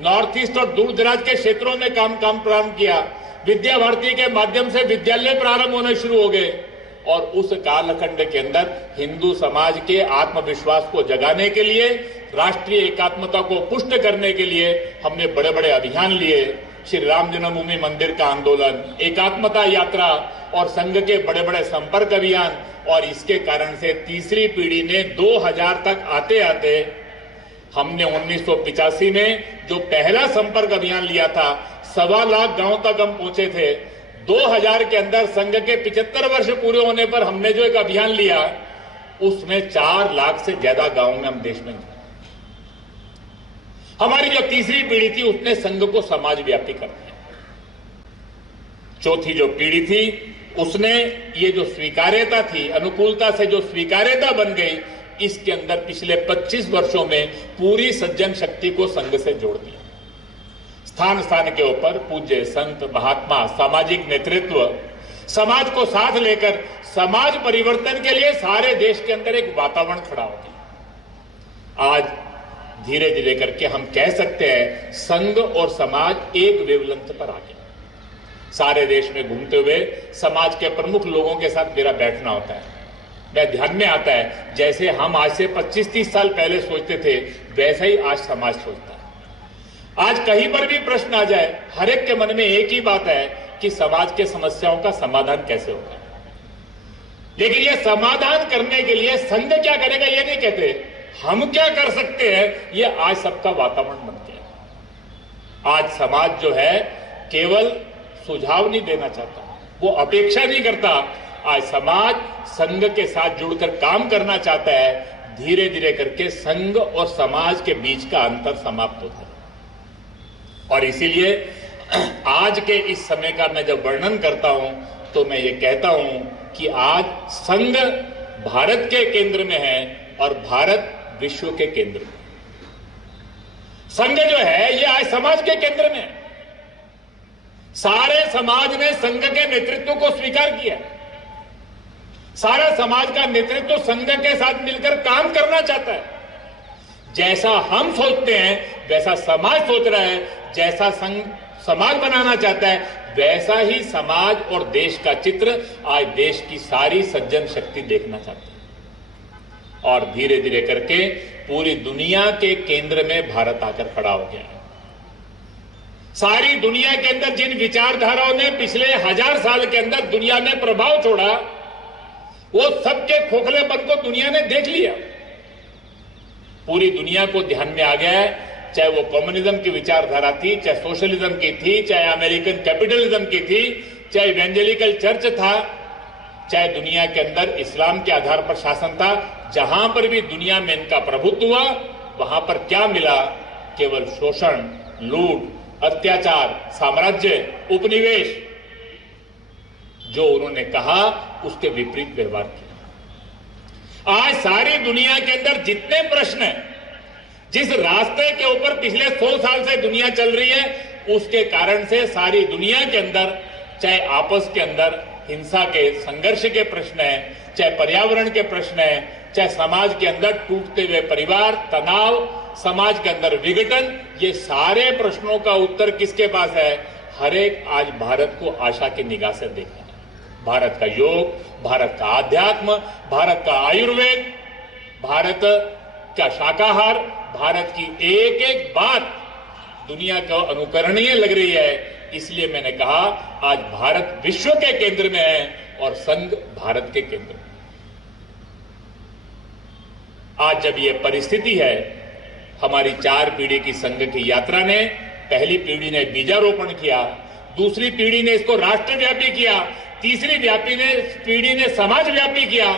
नॉर्थ ईस्ट और दूर दराज के क्षेत्रों में काम प्रारंभ किया, विद्या भारती के माध्यम से विद्यालय प्रारंभ होने शुरू हो गए। और उस कालखंड के अंदर हिंदू समाज के आत्मविश्वास को जगाने के लिए, राष्ट्रीय एकात्मता को पुष्ट करने के लिए हमने बड़े बड़े अभियान लिए। श्री राम जन्मभूमि मंदिर का आंदोलन, एकात्मता यात्रा और संघ के बड़े बड़े संपर्क अभियान। और इसके कारण से तीसरी पीढ़ी ने 2000 तक आते आते हमने 1985 में जो पहला संपर्क अभियान लिया था, 1.25 लाख गांव तक हम पहुंचे थे। 2000 के अंदर संघ के 75 वर्ष पूरे होने पर हमने जो एक अभियान लिया, उसमें 4 लाख से ज्यादा गांव में हम देश में गए। हमारी जो तीसरी पीढ़ी थी उसने संघ को समाज व्यापी कर दिया। चौथी जो पीढ़ी थी उसने ये जो स्वीकार्यता थी, अनुकूलता से जो स्वीकार्यता बन गई, इसके अंदर पिछले 25 वर्षों में पूरी सज्जन शक्ति को संघ से जोड़ दिया। स्थान स्थान के ऊपर पूज्य संत, महात्मा, सामाजिक नेतृत्व, समाज को साथ लेकर समाज परिवर्तन के लिए सारे देश के अंदर एक वातावरण खड़ा हो गया। आज धीरे धीरे करके हम कह सकते हैं संघ और समाज एक वेवलेंथ पर आ गया। सारे देश में घूमते हुए समाज के प्रमुख लोगों के साथ मेरा बैठना होता है। मैं ध्यान में आता है जैसे हम आज से 25-30 साल पहले सोचते थे, वैसा ही आज समाज सोचता है। आज कहीं पर भी प्रश्न आ जाए, हर एक के मन में एक ही बात है कि समाज के समस्याओं का समाधान कैसे होगा। लेकिन यह समाधान करने के लिए संघ क्या करेगा ये नहीं कहते, हम क्या कर सकते हैं, ये आज सबका वातावरण बन गया। आज समाज जो है केवल सुझाव नहीं देना चाहता, वो अपेक्षा नहीं करता। आज समाज संघ के साथ जुड़कर काम करना चाहता है। धीरे धीरे करके संघ और समाज के बीच का अंतर समाप्त होता है। और इसीलिए आज के इस समय का मैं जब वर्णन करता हूं तो मैं ये कहता हूं कि आज संघ भारत के केंद्र में है और भारत विश्व के केंद्र में। संघ जो है ये आज समाज के केंद्र में है। सारे समाज ने संघ के नेतृत्व को स्वीकार किया। सारा समाज का नेतृत्व संघ के साथ मिलकर काम करना चाहता है। जैसा हम सोचते हैं वैसा समाज सोच रहा है। जैसा संघ समाज बनाना चाहता है वैसा ही समाज और देश का चित्र आज देश की सारी सज्जन शक्ति देखना चाहती है। और धीरे धीरे करके पूरी दुनिया के केंद्र में भारत आकर खड़ा हो गया है। सारी दुनिया के अंदर जिन विचारधाराओं ने पिछले 1000 साल के अंदर दुनिया में प्रभाव छोड़ा, वो सबके खोखलेपन को दुनिया ने देख लिया। पूरी दुनिया को ध्यान में आ गया है, चाहे वो कम्युनिज्म की विचारधारा थी, चाहे सोशलिज्म की थी, चाहे अमेरिकन कैपिटलिज्म की थी, चाहे इवेंजेलिकल चर्च था, चाहे दुनिया के अंदर इस्लाम के आधार पर शासन था। जहां पर भी दुनिया में इनका प्रभुत्व हुआ, वहां पर क्या मिला? केवल शोषण, लूट, अत्याचार, साम्राज्य, उपनिवेश। जो उन्होंने कहा उसके विपरीत व्यवहार किया। आज सारी दुनिया के अंदर जितने प्रश्न हैं, जिस रास्ते के ऊपर पिछले 100 साल से दुनिया चल रही है, उसके कारण से सारी दुनिया के अंदर, चाहे आपस के अंदर हिंसा के संघर्ष के प्रश्न है, चाहे पर्यावरण के प्रश्न है, चाहे समाज के अंदर टूटते हुए परिवार, तनाव, समाज के अंदर विघटन, ये सारे प्रश्नों का उत्तर किसके पास है? हर एक आज भारत को आशा की निगाह से देखा है। भारत का योग, भारत का आध्यात्म, भारत का आयुर्वेद, भारत का शाकाहार, भारत की एक एक बात दुनिया को अनुकरणीय लग रही है। इसलिए मैंने कहा आज भारत विश्व के केंद्र में है और संघ भारत के केंद्र में। आज जब यह परिस्थिति है, हमारी 4 पीढ़ी की संघ की यात्रा ने, पहली पीढ़ी ने बीजारोपण किया, दूसरी पीढ़ी ने इसको राष्ट्रव्यापी किया, तीसरी पीढ़ी ने समाजव्यापी किया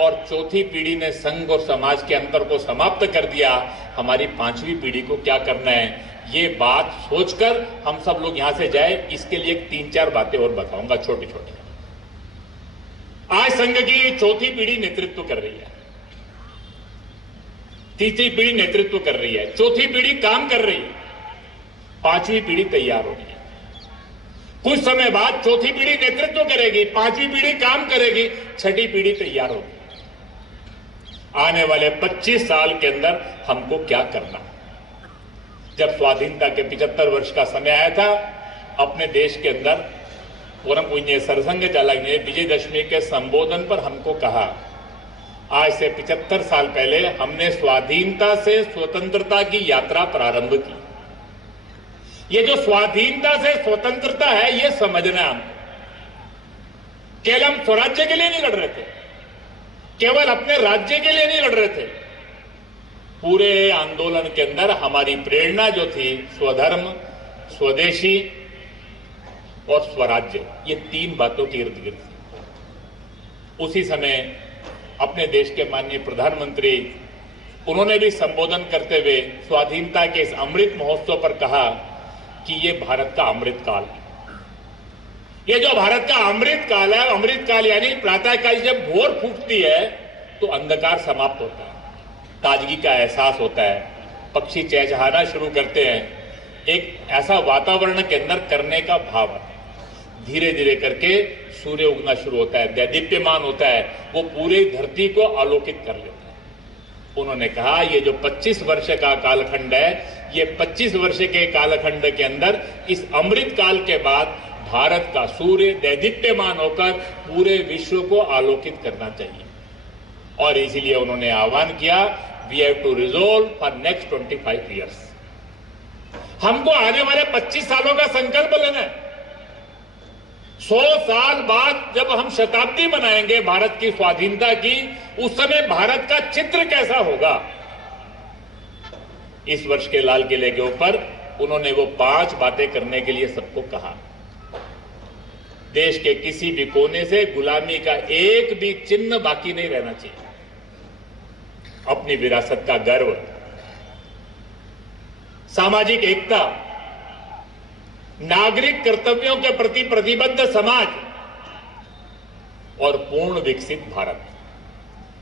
और चौथी पीढ़ी ने संघ और समाज के अंतर को समाप्त कर दिया। हमारी 5वीं पीढ़ी को क्या करना है, ये बात सोचकर हम सब लोग यहां से जाए, इसके लिए 3-4 बातें और बताऊंगा छोटी छोटी। आज संघ की चौथी पीढ़ी नेतृत्व कर रही है, तीसरी पीढ़ी नेतृत्व कर रही है, चौथी पीढ़ी काम कर रही है, 5वीं पीढ़ी तैयार हो रही है। कुछ समय बाद चौथी पीढ़ी नेतृत्व करेगी, 5वीं पीढ़ी काम करेगी, 6ठी पीढ़ी तैयार होगी। आने वाले 25 साल के अंदर हमको क्या करना है? जब स्वाधीनता के 75 वर्ष का समय आया था, अपने देश के अंदर परम पूज्य सरसंघ चालक ने विजयदशमी के संबोधन पर हमको कहा, आज से 75 साल पहले हमने स्वाधीनता से स्वतंत्रता की यात्रा प्रारंभ की। ये जो स्वाधीनता से स्वतंत्रता है, ये समझना हम केवल हम स्वराज्य के लिए नहीं लड़ रहे थे, केवल अपने राज्य के लिए नहीं लड़ रहे थे। पूरे आंदोलन के अंदर हमारी प्रेरणा जो थी, स्वधर्म, स्वदेशी और स्वराज्य, ये 3 बातों के इर्द गिर्द थी। उसी समय अपने देश के माननीय प्रधानमंत्री, उन्होंने भी संबोधन करते हुए स्वाधीनता के इस अमृत महोत्सव पर कहा कि ये भारत का अमृत काल है। ये जो भारत का अमृत काल है, अमृत काल यानी प्रातःकाल जब भोर फूटती है तो अंधकार समाप्त होता है, ताजगी का एहसास होता है, पक्षी चहचहाना शुरू करते हैं, एक ऐसा वातावरण के अंदर करने का भाव है। धीरे धीरे करके सूर्य उगना शुरू होता है, दैदीप्यमान होता है, वो पूरी धरती को आलोकित कर लेता है। उन्होंने कहा ये जो 25 वर्ष का कालखंड है, ये 25 वर्ष के कालखंड के अंदर इस अमृत काल के बाद भारत का सूर्य दैदीप्यमान होकर पूरे विश्व को आलोकित करना चाहिए। और इसीलिए उन्होंने आह्वान किया, we have to resolve for next 25 years. हमको आने वाले 25 सालों का संकल्प लेना है। 100 साल बाद जब हम शताब्दी मनाएंगे भारत की स्वाधीनता की, उस समय भारत का चित्र कैसा होगा? इस वर्ष के लाल किले के ऊपर उन्होंने वो 5 बातें करने के लिए सबको कहा। देश के किसी भी कोने से गुलामी का एक भी चिन्ह बाकी नहीं रहना चाहिए। अपनी विरासत का गर्व, सामाजिक एकता, नागरिक कर्तव्यों के प्रति प्रतिबद्ध समाज और पूर्ण विकसित भारत,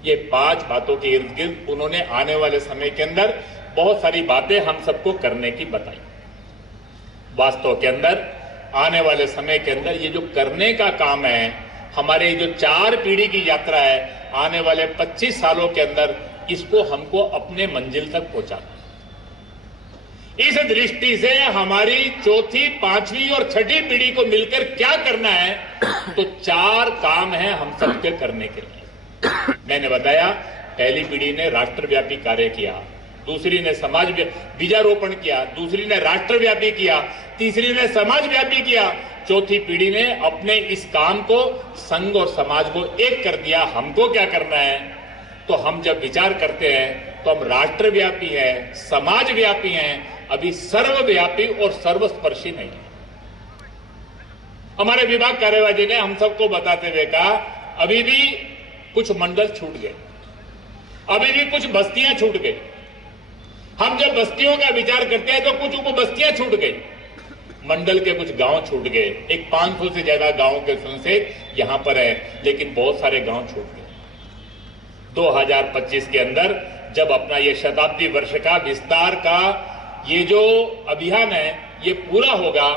ये 5 बातों के इर्द गिर्द उन्होंने आने वाले समय के अंदर बहुत सारी बातें हम सबको करने की बताई। वास्तव के अंदर आने वाले समय के अंदर ये जो करने का काम है, हमारे जो 4 पीढ़ी की यात्रा है, आने वाले 25 सालों के अंदर इसको हमको अपने मंजिल तक पहुंचाना। इस दृष्टि से हमारी चौथी, 5वीं और 6ठी पीढ़ी को मिलकर क्या करना है, तो 4 काम है हम सबके करने के लिए। मैंने बताया, पहली पीढ़ी ने राष्ट्रव्यापी कार्य किया, दूसरी ने समाज बीजारोपण किया, दूसरी ने राष्ट्रव्यापी किया, तीसरी ने समाजव्यापी किया, चौथी पीढ़ी ने अपने इस काम को संघ और समाज को एक कर दिया। हमको क्या करना है, तो हम जब विचार करते हैं तो हम राष्ट्रव्यापी हैं, समाजव्यापी हैं, अभी सर्वव्यापी और सर्वस्पर्शी नहीं। हमारे विभाग कार्यवाही ने हम सबको बताते हुए कहा, अभी भी कुछ मंडल छूट गए, अभी भी कुछ बस्तियां छूट गई। हम जब बस्तियों का विचार करते हैं तो कुछ उपबस्तियां छूट गई, मंडल के कुछ गांव छूट गए। एक 500 से ज्यादा गांवों के संसेद यहां पर है, लेकिन बहुत सारे गांव छूट गए। 2025 के अंदर जब अपना ये शताब्दी वर्ष का विस्तार का ये जो अभियान है ये पूरा होगा,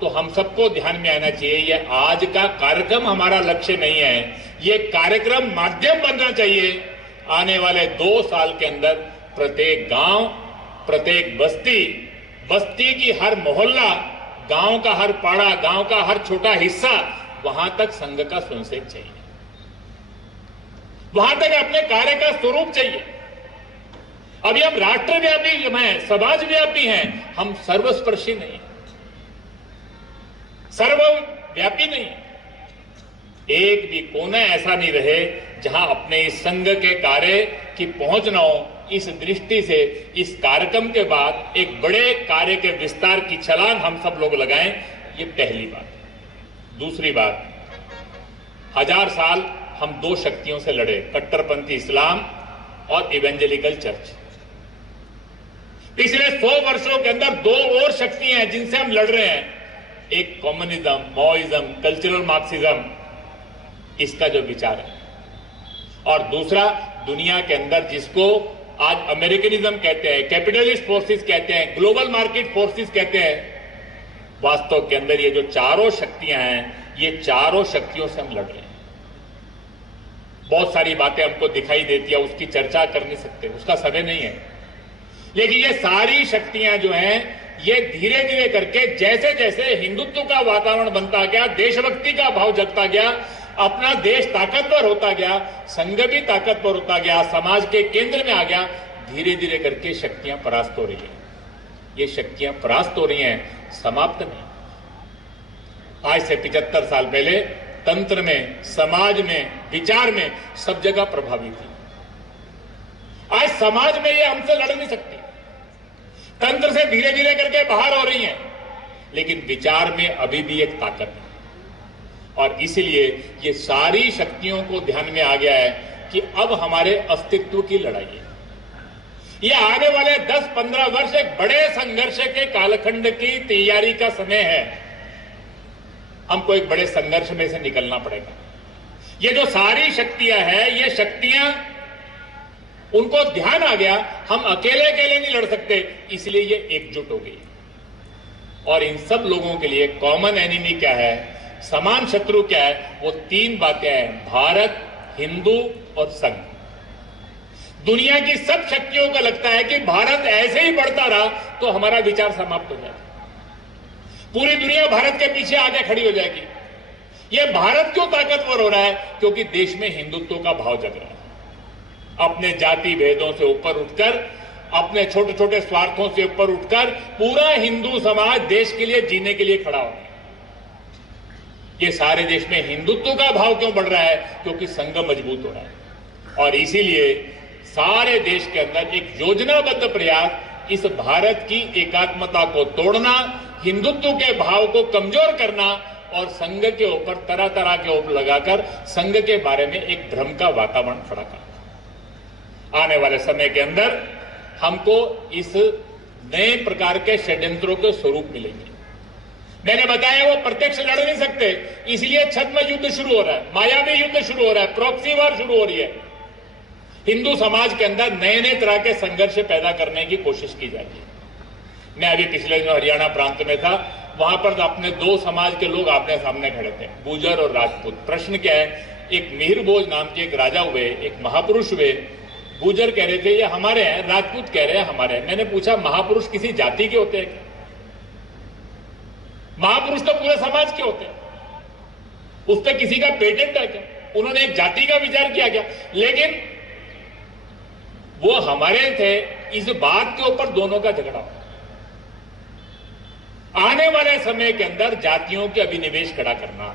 तो हम सबको ध्यान में आना चाहिए, ये आज का कार्यक्रम हमारा लक्ष्य नहीं है, ये कार्यक्रम माध्यम बनना चाहिए। आने वाले 2 साल के अंदर प्रत्येक गांव, प्रत्येक बस्ती, बस्ती की हर मोहल्ला, गांव का हर पाड़ा, गांव का हर छोटा हिस्सा, वहां तक संघ का संसेद चाहिए, वहां तक अपने कार्य का स्वरूप चाहिए। अभी हम राष्ट्रव्यापी हैं, समाजव्यापी हैं, हम सर्वस्पर्शी नहीं, सर्वव्यापी नहीं। एक भी कोना ऐसा नहीं रहे जहां अपने इस संघ के कार्य की पहुंच न हो। इस दृष्टि से इस कार्यक्रम के बाद एक बड़े कार्य के विस्तार की छलांग हम सब लोग लगाएं, ये पहली बात। दूसरी बात, 1000 साल हम दो शक्तियों से लड़े, कट्टरपंथी इस्लाम और इवेंजेलिकल चर्च। पिछले 100 वर्षों के अंदर दो और शक्तियां हैं जिनसे हम लड़ रहे हैं, एक कम्युनिज्म, माओइज्म, कल्चरल मार्क्सिज्म, इसका जो विचार है, और दूसरा दुनिया के अंदर जिसको आज अमेरिकनिज्म कहते हैं, कैपिटलिस्ट फोर्सेस कहते हैं, ग्लोबल मार्केट फोर्सेस कहते हैं। वास्तव के अंदर ये जो चारों शक्तियां हैं, ये चारों शक्तियों से हम लड़ रहे हैं। बहुत सारी बातें हमको दिखाई देती है, उसकी चर्चा कर नहीं सकते, उसका समय नहीं है। लेकिन ये सारी शक्तियां जो हैं, ये धीरे धीरे करके जैसे जैसे हिंदुत्व का वातावरण बनता गया, देशभक्ति का भाव जगता गया, अपना देश ताकतवर होता गया, संघ भी ताकतवर होता गया, समाज के केंद्र में आ गया, धीरे धीरे करके शक्तियां परास्त हो रही हैं। ये शक्तियां परास्त हो रही हैं, समाप्त नहीं। आज से 75 साल पहले तंत्र में, समाज में, विचार में सब जगह प्रभावी थी। आज समाज में ये हमसे लड़ नहीं सकती, तंत्र से धीरे धीरे करके बाहर हो रही हैं, लेकिन विचार में अभी भी एक ताकत है। और इसलिए ये सारी शक्तियों को ध्यान में आ गया है कि अब हमारे अस्तित्व की लड़ाई है। ये आने वाले 10-15 वर्ष एक बड़े संघर्ष के कालखंड की तैयारी का समय है। हमको एक बड़े संघर्ष में से निकलना पड़ेगा। ये जो सारी शक्तियां हैं, ये शक्तियां, उनको ध्यान आ गया हम अकेले अकेले नहीं लड़ सकते, इसलिए ये एकजुट हो गई। और इन सब लोगों के लिए कॉमन एनिमी क्या है, समान शत्रु क्या है, वो 3 बातें हैं, भारत, हिंदू और संघ। दुनिया की सब शक्तियों को लगता है कि भारत ऐसे ही बढ़ता रहा तो हमारा विचार समाप्त हो जाएगा, पूरी दुनिया भारत के पीछे आगे खड़ी हो जाएगी। यह भारत क्यों ताकतवर हो रहा है? क्योंकि देश में हिंदुत्व का भाव जग रहा है। अपने जाति भेदों से ऊपर उठकर, अपने छोटे छोटे स्वार्थों से ऊपर उठकर पूरा हिंदू समाज देश के लिए जीने के लिए खड़ा हो गया। ये सारे देश में हिंदुत्व का भाव क्यों बढ़ रहा है? क्योंकि संघ मजबूत हो रहा है। और इसीलिए सारे देश के अंदर एक योजनाबद्ध प्रयास इस भारत की एकात्मता को तोड़ना, हिंदुत्व के भाव को कमजोर करना और संघ के ऊपर तरह तरह के ओप लगाकर संघ के बारे में एक भ्रम का वातावरण खड़ा करना। आने वाले समय के अंदर हमको इस नए प्रकार के षड्यंत्रों के स्वरूप मिलेंगे। मैंने बताया वो प्रत्यक्ष लड़ नहीं सकते, इसलिए छद्म युद्ध शुरू हो रहा है, मायावी युद्ध शुरू हो रहा है, प्रॉक्सी वॉर शुरू हो रही है। हिंदू समाज के अंदर नए नए तरह के संघर्ष पैदा करने की कोशिश की जाती है। मैं अभी पिछले दिनों हरियाणा प्रांत में था, वहां पर अपने 2 समाज के लोग आमने सामने खड़े थे, गुर्जर और राजपूत। प्रश्न क्या है, एक मिहिर भोज नाम के एक राजा हुए, एक महापुरुष हुए। गुर्जर कह रहे थे ये हमारे हैं, राजपूत कह रहे हैं हमारे हैं। मैंने पूछा महापुरुष किसी जाति के होते हैं क्या? महापुरुष तो पूरे समाज के होते हैं, उस पर किसी का पेटेंट है क्या? उन्होंने एक जाति का विचार किया क्या? लेकिन वो हमारे थे, इस बात के ऊपर दोनों का झगड़ा हो। आने वाले समय के अंदर जातियों के अभिनिवेश खड़ा करना,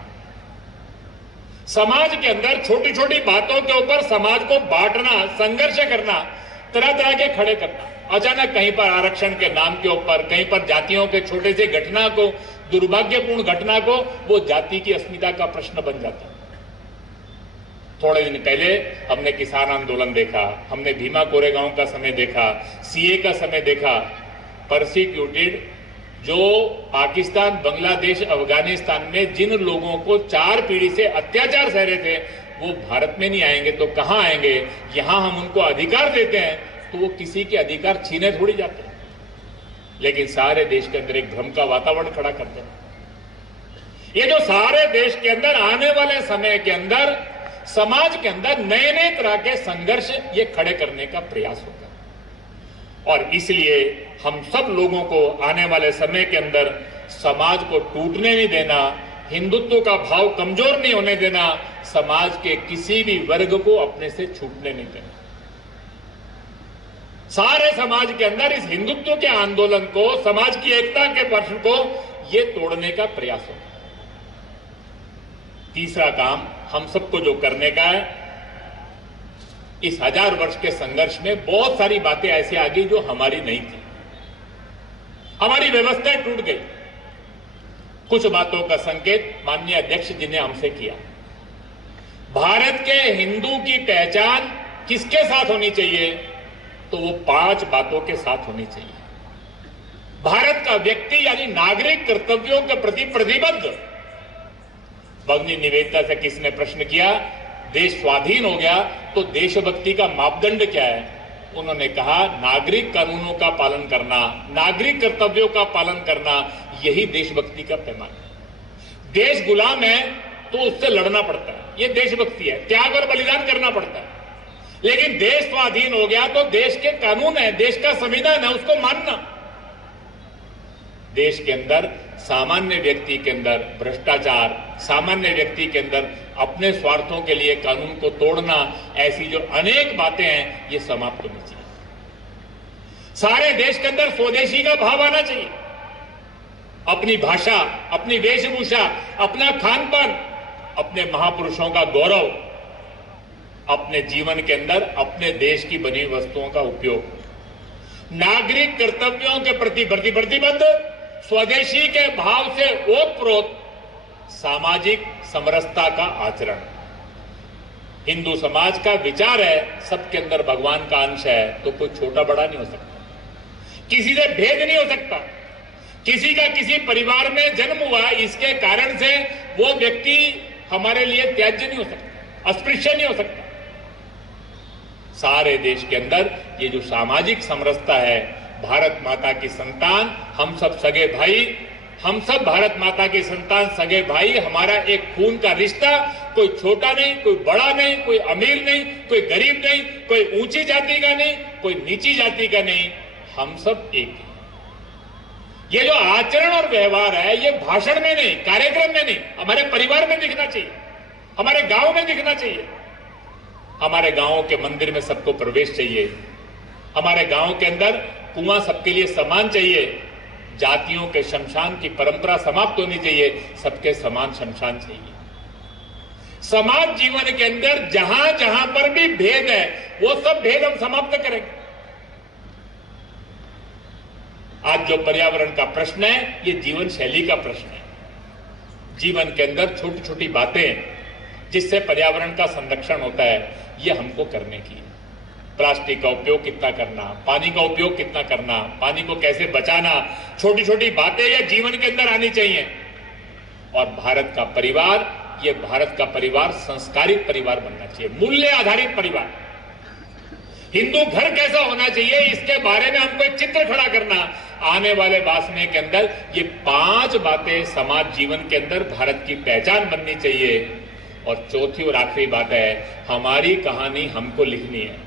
समाज के अंदर छोटी छोटी बातों के ऊपर समाज को बांटना, संघर्ष करना, तरह तरह के खड़े करना। अचानक कहीं पर आरक्षण के नाम के ऊपर, कहीं पर जातियों के छोटे से घटना को, दुर्भाग्यपूर्ण घटना को वो जाति की अस्मिता का प्रश्न बन जाता है। थोड़े दिन पहले हमने किसान आंदोलन देखा, हमने भीमा कोरेगांव का समय देखा, सीए का समय देखा। परसिक्यूटेड जो पाकिस्तान, बांग्लादेश, अफगानिस्तान में जिन लोगों को 4 पीढ़ी से अत्याचार सह रहे थे, वो भारत में नहीं आएंगे तो कहां आएंगे? यहां हम उनको अधिकार देते हैं तो वो किसी के अधिकार छीने थोड़ी जाते हैं, लेकिन सारे देश के अंदर एक भ्रम का वातावरण खड़ा करते हैं। ये जो सारे देश के अंदर आने वाले समय के अंदर समाज के अंदर नए नए तरह के संघर्ष ये खड़े करने का प्रयास होगा। और इसलिए हम सब लोगों को आने वाले समय के अंदर समाज को टूटने नहीं देना, हिंदुत्व का भाव कमजोर नहीं होने देना, समाज के किसी भी वर्ग को अपने से छूटने नहीं देना। सारे समाज के अंदर इस हिंदुत्व के आंदोलन को, समाज की एकता के प्रश्न को ये तोड़ने का प्रयास होगा। तीसरा काम हम सबको जो करने का है, इस 1000 वर्ष के संघर्ष में बहुत सारी बातें ऐसी आ गई जो हमारी नहीं थी। हमारी व्यवस्थाएं टूट गई। कुछ बातों का संकेत माननीय अध्यक्ष जी ने हमसे किया। भारत के हिंदू की पहचान किसके साथ होनी चाहिए? तो वो 5 बातों के साथ होनी चाहिए। भारत का व्यक्ति यानी नागरिक कर्तव्यों के प्रति प्रतिबद्ध। भगिनी निवेदिता से किसी ने प्रश्न किया, देश स्वाधीन हो गया तो देशभक्ति का मापदंड क्या है? उन्होंने कहा, नागरिक कानूनों का पालन करना, नागरिक कर्तव्यों का पालन करना, यही देशभक्ति का पैमाना है। देश गुलाम है तो उससे लड़ना पड़ता है, ये देशभक्ति है। त्याग और बलिदान करना पड़ता है। लेकिन देश स्वाधीन हो गया तो देश के कानून है, देश का संविधान है, उसको मानना। देश के अंदर सामान्य व्यक्ति के अंदर भ्रष्टाचार, सामान्य व्यक्ति के अंदर अपने स्वार्थों के लिए कानून को तोड़ना, ऐसी जो अनेक बातें हैं, ये समाप्त होनी चाहिए। सारे देश के अंदर स्वदेशी का भाव आना चाहिए। अपनी भाषा, अपनी वेशभूषा, अपना खान पान, अपने महापुरुषों का गौरव, अपने जीवन के अंदर अपने देश की बनी वस्तुओं का उपयोग, नागरिक कर्तव्यों के प्रति प्रतिबद्ध, स्वदेशी के भाव से ओतप्रोत सामाजिक समरसता का आचरण। हिंदू समाज का विचार है, सबके अंदर भगवान का अंश है, तो कोई छोटा बड़ा नहीं हो सकता, किसी से भेद नहीं हो सकता। किसी का किसी परिवार में जन्म हुआ, इसके कारण से वो व्यक्ति हमारे लिए त्याज्य नहीं हो सकता, अस्पृश्य नहीं हो सकता। सारे देश के अंदर ये जो सामाजिक समरसता है, भारत माता की संतान, हम सब सगे भाई, हम सब भारत माता की संतान सगे भाई, हमारा एक खून का रिश्ता, कोई छोटा नहीं, कोई बड़ा नहीं, कोई अमीर नहीं, कोई गरीब नहीं, कोई ऊंची जाति का नहीं, कोई नीची जाति का नहीं, हम सब एक हैं। ये जो आचरण और व्यवहार है, ये भाषण में नहीं, कार्यक्रम में नहीं, हमारे परिवार में दिखना चाहिए, हमारे गांव में दिखना चाहिए। हमारे गांव के मंदिर में सबको प्रवेश चाहिए, हमारे गांव के अंदर कुआं सबके लिए समान चाहिए, जातियों के शमशान की परंपरा समाप्त होनी चाहिए, सबके समान शमशान चाहिए। समाज जीवन के अंदर जहां जहां पर भी भेद है, वो सब भेद हम समाप्त करेंगे। आज जो पर्यावरण का प्रश्न है, ये जीवन शैली का प्रश्न है। जीवन के अंदर छोटी छोटी बातें जिससे पर्यावरण का संरक्षण होता है, ये हमको करने की है। प्लास्टिक का उपयोग कितना करना, पानी का उपयोग कितना करना, पानी को कैसे बचाना, छोटी छोटी बातें ये जीवन के अंदर आनी चाहिए। और भारत का परिवार, ये भारत का परिवार संस्कारित परिवार बनना चाहिए, मूल्य आधारित परिवार। हिंदू घर कैसा होना चाहिए, इसके बारे में हमको एक चित्र खड़ा करना। आने वाले वासने के अंदर ये 5 बातें समाज जीवन के अंदर भारत की पहचान बननी चाहिए। और चौथी और आखिरी बात है, हमारी कहानी हमको लिखनी है।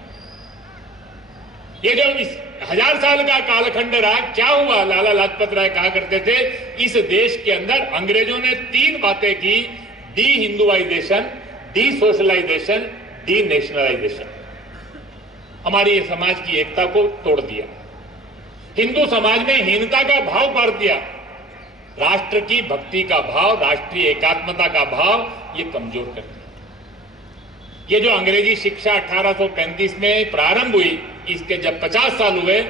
ये जो इस 1000 साल का कालखंड रहा, क्या हुआ? लाला लाजपत राय कहा करते थे, इस देश के अंदर अंग्रेजों ने 3 बातें की, de Hinduisation, de socialisation, de nationalisation. हमारी समाज की एकता को तोड़ दिया, हिंदू समाज में हीनता का भाव पार दिया, राष्ट्र की भक्ति का भाव, राष्ट्रीय एकात्मता का भाव ये कमजोर कर दिया। ये जो अंग्रेजी शिक्षा 1835 में प्रारंभ हुई, इसके जब 50 साल हुए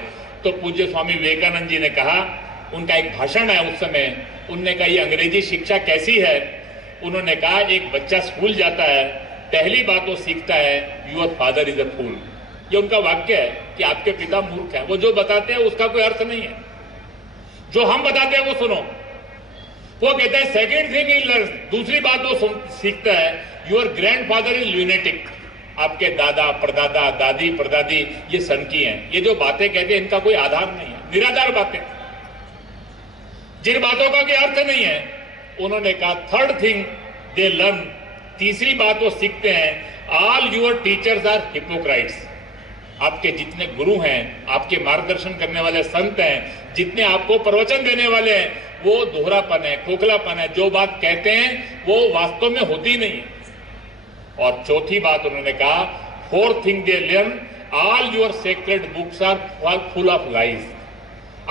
तो पूज्य स्वामी विवेकानंद जी ने कहा, उनका एक भाषण है उस समय, उनने कहा ये अंग्रेजी शिक्षा कैसी है? उन्होंने कहा, एक बच्चा स्कूल जाता है, पहली बात वो सीखता है, योर फादर इज अ फूल। ये उनका वाक्य है कि आपके पिता मूर्ख हैं, वो जो बताते हैं उसका कोई अर्थ नहीं है, जो हम बताते हैं वो सुनो। वो कहता है सेकेंड थिंग ही लर्न, दूसरी बात वो सीखता है, योर ग्रैंडफादर इज ल्यूनेटिक। आपके दादा परदादा दादी परदादी ये सनकी हैं, ये जो बातें कहते हैं इनका कोई आधार नहीं है, निराधार बातें, जिन बातों का कोई अर्थ नहीं है। उन्होंने कहा थर्ड थिंग दे लर्न, तीसरी बात वो सीखते हैं, ऑल योर टीचर्स आर हिपोक्राइट्स। आपके जितने गुरु हैं, आपके मार्गदर्शन करने वाले संत हैं, जितने आपको प्रवचन देने वाले हैं, वो दोहरापन है, खोखलापन है, जो बात कहते हैं वो वास्तव में होती नहीं है। और चौथी बात उन्होंने कहा, fourth thing they learn, all your sacred books are full of lies.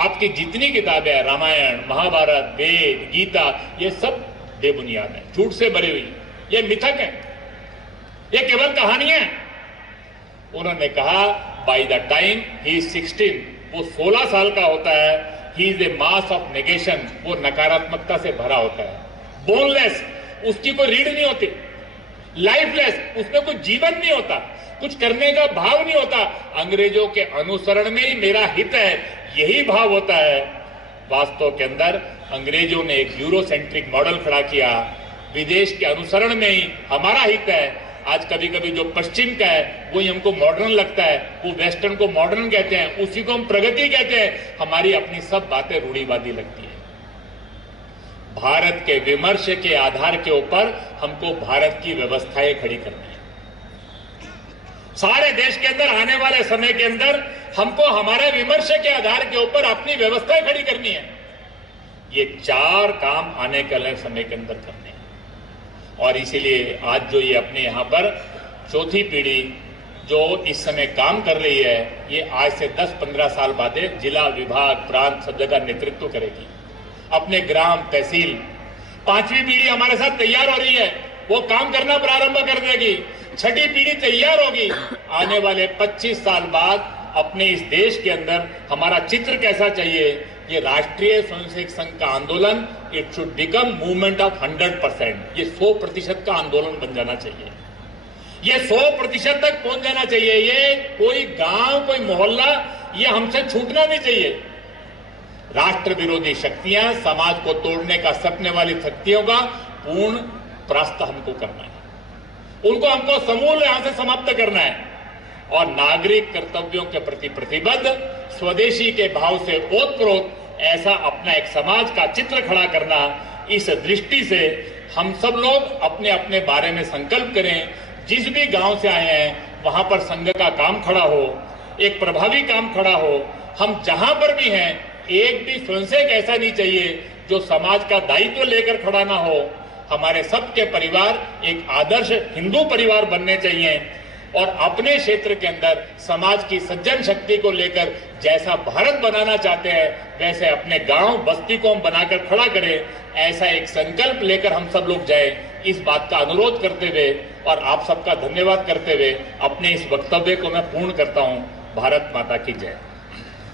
आपकी जितनी किताबें हैं, रामायण, महाभारत, वेद, गीता, ये सब बेबुनियाद है, झूठ से भरी हुई, ये मिथक है, ये केवल कहानियां हैं। उन्होंने कहा by the time he is 16, वो 16 साल का होता है, he is a mass of negation, वो नकारात्मकता से भरा होता है, बोनलेस, उसकी कोई रीढ़ नहीं होती, लाइफलेस, उसमें कोई जीवन नहीं होता, कुछ करने का भाव नहीं होता। अंग्रेजों के अनुसरण में ही मेरा हित है, यही भाव होता है। वास्तव के अंदर अंग्रेजों ने एक यूरोसेंट्रिक मॉडल खड़ा किया, विदेश के अनुसरण में ही हमारा हित है। आज कभी कभी जो पश्चिम का है वही हमको मॉडर्न लगता है, वो वेस्टर्न को मॉडर्न कहते हैं, उसी को हम प्रगति कहते हैं, हमारी अपनी सब बातें रूढ़िवादी लगती है। भारत के विमर्श के आधार के ऊपर हमको भारत की व्यवस्थाएं खड़ी करनी है। सारे देश के अंदर आने वाले समय के अंदर हमको हमारे विमर्श के आधार के ऊपर अपनी व्यवस्थाएं खड़ी करनी है। ये 4 काम आने वाले समय के अंदर करने हैं। और इसीलिए आज जो ये अपने यहां पर चौथी पीढ़ी जो इस समय काम कर रही है, ये आज से 10-15 साल बाद जिला, विभाग, प्रांत सब जगह नेतृत्व करेगी। अपने ग्राम, तहसील, 5वीं पीढ़ी हमारे साथ तैयार हो रही है, वो काम करना प्रारंभ कर देगी। 6ठी पीढ़ी तैयार होगी। आने वाले 25 साल बाद अपने इस देश के अंदर हमारा चित्र कैसा चाहिए, ये राष्ट्रीय स्वयंसेवक संघ का आंदोलन, it should become movement of 100%, ये 100% का आंदोलन बन जाना चाहिए, ये 100% तक पहुंच जाना चाहिए। ये कोई गांव, कोई मोहल्ला, ये हमसे छूटना नहीं चाहिए। राष्ट्र विरोधी शक्तियां, समाज को तोड़ने का सपने वाली शक्तियों का पूर्ण परास्त हमको करना है, उनको हमको समूल यहां से समाप्त करना है। और नागरिक कर्तव्यों के प्रति प्रतिबद्ध, स्वदेशी के भाव से ओतप्रोत ऐसा अपना एक समाज का चित्र खड़ा करना, इस दृष्टि से हम सब लोग अपने अपने बारे में संकल्प करें। जिस भी गांव से आए हैं वहां पर संघ का काम खड़ा हो, एक प्रभावी काम खड़ा हो। हम जहां पर भी हैं, एक भी स्वयंसेवक ऐसा नहीं चाहिए जो समाज का दायित्व लेकर खड़ा ना हो। हमारे सबके परिवार एक आदर्श हिंदू परिवार बनने चाहिए और अपने क्षेत्र के अंदर समाज की सज्जन शक्ति को लेकर जैसा भारत बनाना चाहते हैं, वैसे अपने गांव, बस्ती को हम बनाकर खड़ा करें। ऐसा एक संकल्प लेकर हम सब लोग जाए, इस बात का अनुरोध करते हुए और आप सबका धन्यवाद करते हुए अपने इस वक्तव्य को मैं पूर्ण करता हूं। भारत माता की जय।